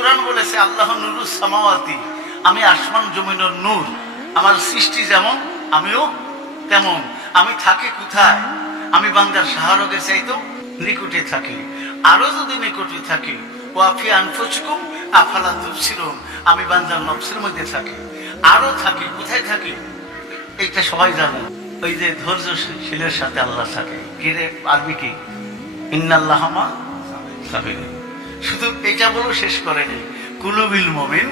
কোরআন বলেছে, আল্লাহ নুরুস সামাওয়াতি, আমি আসমান জমিনের নূর। আমার সৃষ্টি যেমন, আমিও তেমন। আমি থাকি কোথায়? আমি বান্দার শাহরগের চাইতেও নিকটে থাকি। আরও যদি নিকটে থাকি ওয়াফি আনফুচকুম আফালা তুবসিরুন। আমি বান্দার নফসের মধ্যে থাকি। আরও থাকি, কোথায় থাকি? এইটা সবাই জানে। ওই যে ধৈর্যশীলের সাথে আল্লাহ থাকে। কিরে আরবি কি? ইন্নাল্লাহমা সাবির। শুধু এটা বলেও শেষ করেনি। কুলুবিল মমিন,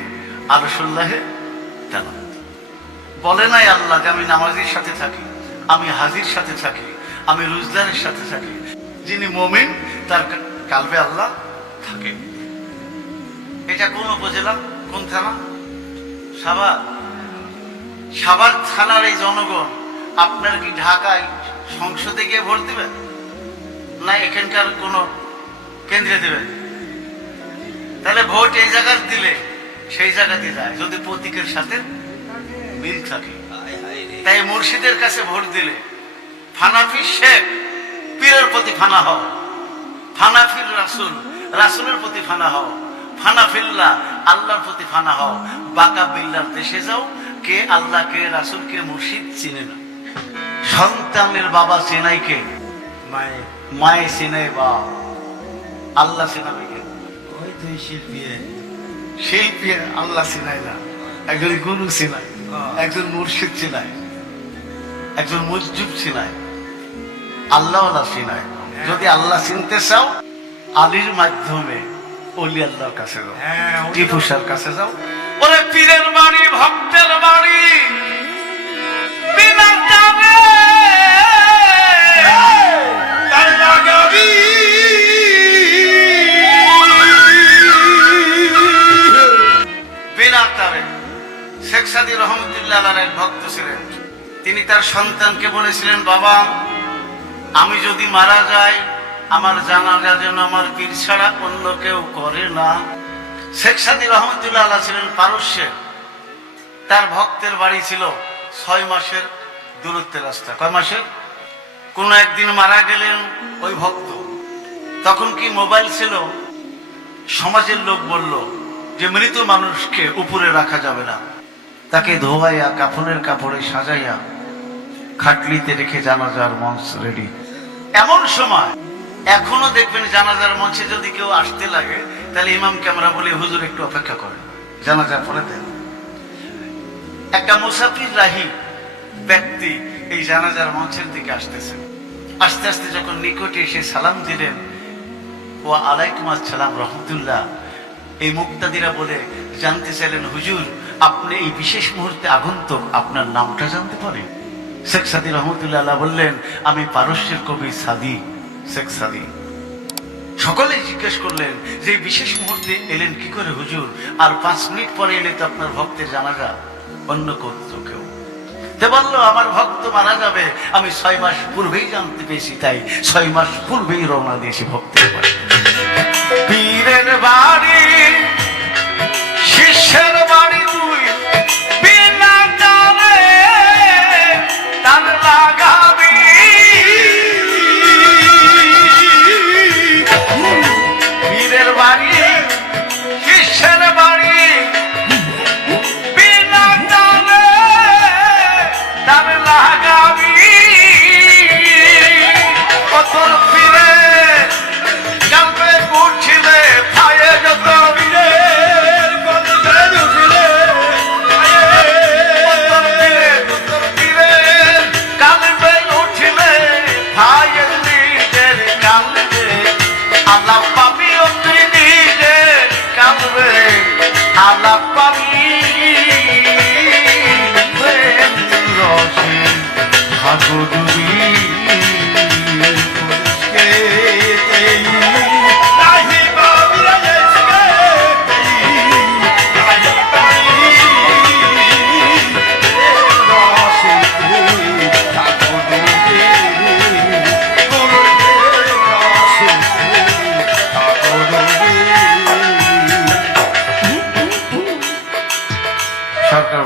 আরসুল্লাহে বলে নাই আল্লাহ যে আমি নামাজির সাথে থাকি, আমি হাজির সাথে থাকি, আমি রোজদারের সাথে থাকি। যিনি মমিন, তার কালবে আল্লাহ থাকে। এটা কোন উপজেলা, কোন থানা? সাভার। সাভার থানার এই জনগণ, আপনার কি ঢাকায় সংসদে গিয়ে ভোট দিবেন? না এখানকার কোন কেন্দ্রে দেবেন? তাহলে ভোট এই জায়গার দিলে সেই জায়গাতে যায়। যদি প্রতীকের সাথে মিল থাকে। তাই মুর্শিদের কাছে ভোট দিলে ফানাফি শেখ পীরের প্রতি ফানা হও। ফানাফির রাসুল রাসুলের প্রতি ফানা হও। ফানাফিল্লা আল্লাহর প্রতি ফানা হও। বাঁকা বিল্লার দেশে যাও। কে আল্লাহ কে রাসুল কে মুর্শিদ চিনে না। সন্তানের বাবা চেনাই কে? মায়ে। মায়ে চেনাই বা আল্লাহ চেনাবে কে? শিল্পী আল্লাহ চিনাই না। একজন গুরু চিনাই হ্যাঁ। একজন মুর্শিদ চিনাই একজন মুজুব চিনাই আল্লাহ চিনাই যদি আল্লাহ চিনতে চাও আলীর মাধ্যমে অলি আল্লাহর কাছে যাও। হ্যাঁ টিপুসার কাছে যাও। ওরে পীরের বাড়ি ভক্তের বাড়ি। শেখ সাদি রহমতুল্লাহ এক ভক্ত ছিলেন। তিনি তার সন্তানকে বলেছিলেন, বাবা, আমি যদি মারা যাই, আমার জানাজা যেন আমার পীর ছাড়া অন্য কেউ করে না। শেখ সাদি রহমতুল্লাহ আল্লাহ ছিলেন পারস্যে। তার ভক্তের বাড়ি ছিল ছয় মাসের দূরত্বের রাস্তা। কয় মাসের? কোন একদিন মারা গেলেন ওই ভক্ত। তখন কি মোবাইল ছিল? সমাজের লোক বলল যে, মৃত মানুষকে উপরে রাখা যাবে না। তাকে ধোয়াইয়া কাফনের কাপড়ে সাজাইয়া খাটলিতে রেখে জানাজার মঞ্চ রেডি। এমন সময়, এখনও দেখবেন জানাজার মঞ্চে যদি কেউ আসতে লাগে, তাহলে ইমাম ক্যামেরা বলে, হুজুর, একটু অপেক্ষা করেন। জানাজা পরে দেন। একটা মুসাফির রাহি ব্যক্তি এই জানাজার মঞ্চের দিকে আসতেছেন। আস্তে আস্তে যখন নিকটে এসে সালাম দিলেন ও আলাইকুম আসসালাম রহমতুল্লাহ। এই মুক্তাদিরা বলে, জানতে চাইলেন, হুজুর আপনি এই বিশেষ মুহূর্তে আগন্তুক আপনার নামটা জানতে পারেন শেখ সাদি রহমতুল্লাহ বললেন, আমি পারস্যের কবি সাদি শেখ সাদি সকলে জিজ্ঞেস করলেন, যে বিশেষ মুহূর্তে এলেন কি করে হুজুর? আর পাঁচ মিনিট পরে এলে তো আপনার ভক্তের জানা জানাজা, অন্য কোথাও কেউ? তে বলল, আমার ভক্ত মারা যাবে, আমি ছয় মাস পূর্বেই জানতে পেরেছি তাই, ছয় মাস পূর্বেই রওনা দিয়েছি ভক্তের পীরের বাড়ি শিষ্যের বাড়ি তুই বিনা টানে টান লাগাবি। পীরের বাড়ি, শিষ্যের বাড়ি বিনা টানে টান লাগাবি।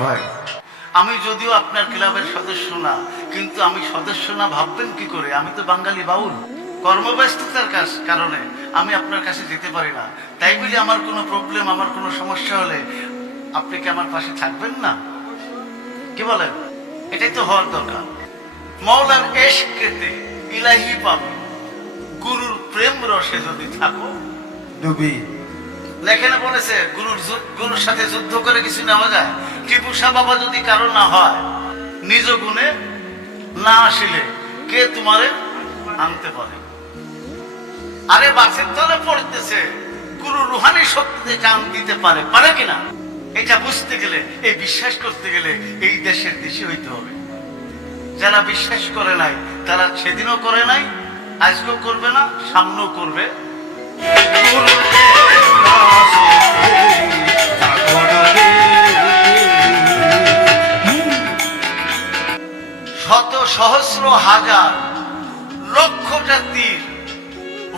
ভাই আমি যদিও আপনার ক্লাবের সদস্য না, কিন্তু আমি সদস্য না ভাববেন কি করে? আমি তো বাঙালি বাউল। কর্মব্যস্ততার কাজ- কারণে আমি আপনার কাছে যেতে পারি না। তাই বলে আমার কোনো প্রবলেম আমার কোনো সমস্যা হলে আপনি কি আমার পাশে থাকবেন না? কি বলেন? এটাই তো হওয়ার দরকার। মৌলার এশকেতে ইলাহি পাবে। গুরুর প্রেম রসে যদি থাকো, ডুবি। লেখেনে বলেছে, গুরুর গুরুর সাথে যুদ্ধ করে কিছু নেওয়া যায়? টিপু শাহ বাবা যদি কারও না হয়, নিজ গুণে না আসিলে কে তোমারে আনতে পারে? আরে বাসের তলে পড়তেছে, গুরু রুহানি শক্তিতে টান দিতে পারে পারে কিনা? এটা বুঝতে গেলে, এই বিশ্বাস করতে গেলে এই দেশের দেশে হইতে হবে। যারা বিশ্বাস করে নাই, তারা সেদিনও করে নাই, আজকেও করবে না, সামনেও করবে। সহস্র হাজার লক্ষটা তীর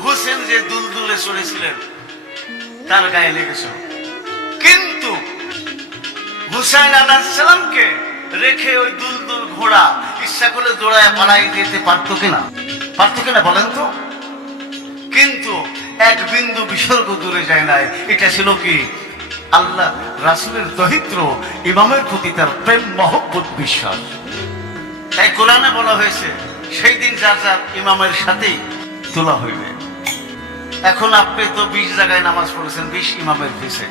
হুসেন যে দুলদুলে চড়েছিলেন, তার গায়ে লেগেছে। কিন্তু হুসাইন আলাহিসাল্লামকে রেখে ওই দুলদুল ঘোড়া ইচ্ছা করলে দৌড়ায় পালাই দিতে পারতো কিনা? পারতো কিনা বলেন তো? কিন্তু এক বিন্দু বিসর্গ দূরে যায় নাই। এটা ছিল কি? আল্লাহ রাসুলের দহিত্র ইমামের প্রতি তার প্রেম, মহব্বত, বিশ্বাস। তাই কোরআনে বলা হয়েছে, সেই দিন যার যার ইমামের সাথেই তোলা হইবে। এখন আপনি তো বিশ জায়গায় নামাজ পড়েছেন, বিশ ইমামের পিছে।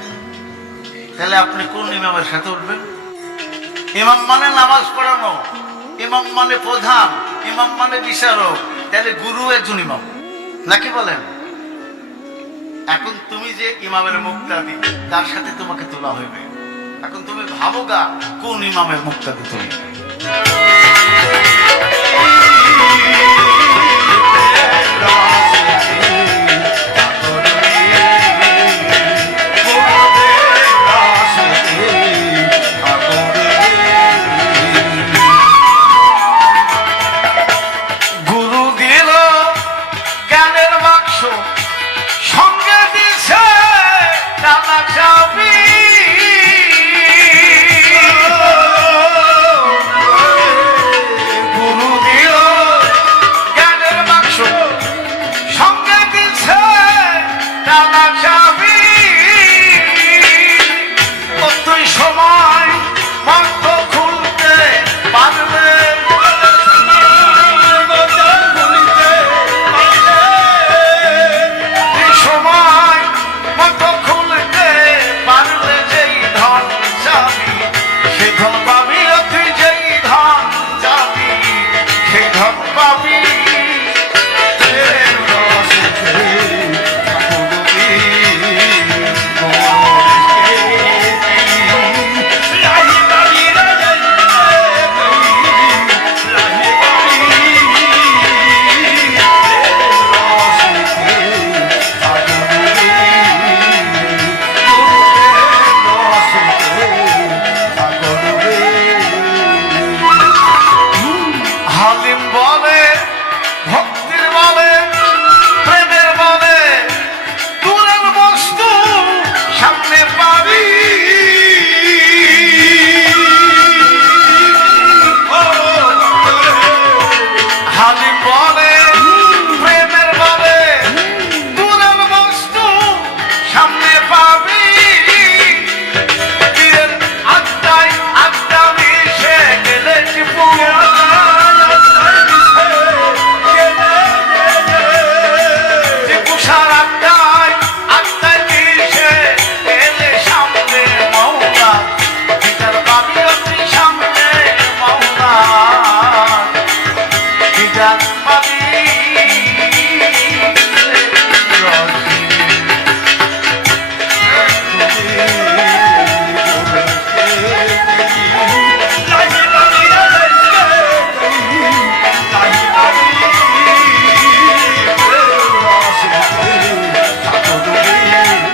তাহলে আপনি কোন ইমামের সাথে উঠবেন? ইমাম মানে নামাজ পড়ানো, ইমাম মানে প্রধান, ইমাম মানে বিচারক, তাহলে গুরু একজন ইমাম। নাকি বলেন? এখন তুমি যে ইমামের মুক্তাদি তার সাথে তোমাকে তোলা হইবে। এখন তুমি ভাবো গা, কোন ইমামের মুক্তাদি তুমি Yeah.